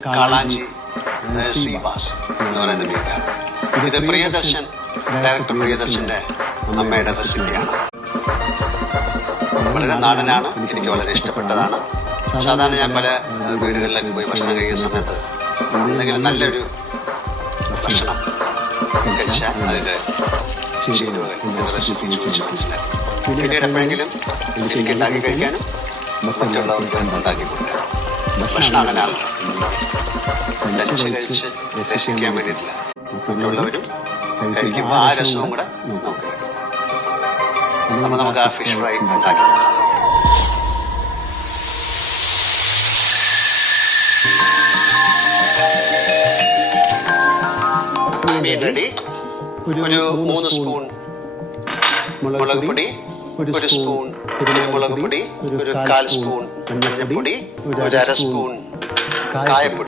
കാളാഞ്ചി sea bass എന്ന് പറയുന്ന മീനാണ് ഇത് പ്രിയദർശൻ ഡയറക്ടർ പ്രിയദർശന്റെ അമ്മയുടെ റെസിപ്പിയാണ് വളരെ നാടനാണ് എനിക്ക് വളരെ ഇഷ്ടപ്പെട്ടതാണ്. സാധാരണ ഞാൻ പല വീടുകളിലൊക്കെ പോയി ഭക്ഷണം കഴിക്കുന്ന സമയത്ത് എന്തെങ്കിലും നല്ലൊരു ഭക്ഷണം കഴിച്ചാൽ അതിന്റെ ചേരുവകൾ റെസിപ്പി ചോദിച്ച് മനസ്സിലാക്കും പിന്നീട് എപ്പോഴെങ്കിലും എനിക്ക് ഉണ്ടാക്കി കഴിക്കാനും മറ്റുള്ളവർക്ക് ഉണ്ടാക്കി കൊടുക്കാനും ഭക്ഷണം അങ്ങനെയാണല്ലോ കഴിച്ച് കഴിച്ച് രസിക്കാൻ വേണ്ടിയിട്ടില്ല മറ്റുള്ളവരും കഴിക്കുമ്പോൾ ആ രസവും കൂടെ നമുക്ക് കിട്ടും. നമുക്ക് ആ ഫിഷ് ഫ്രൈ ഉണ്ടാക്കി നോക്കാം. മീൻ റെഡി ഒരു മൂന്ന് സ്പൂൺ മുളക് പൊടി ഒരു സ്പൂൺ കുരുമുളക് പൊടി ഒരു കാൽ സ്പൂൺ മഞ്ഞൾപ്പൊടി ഒരു അര സ്പൂൺ காயப்பட்டு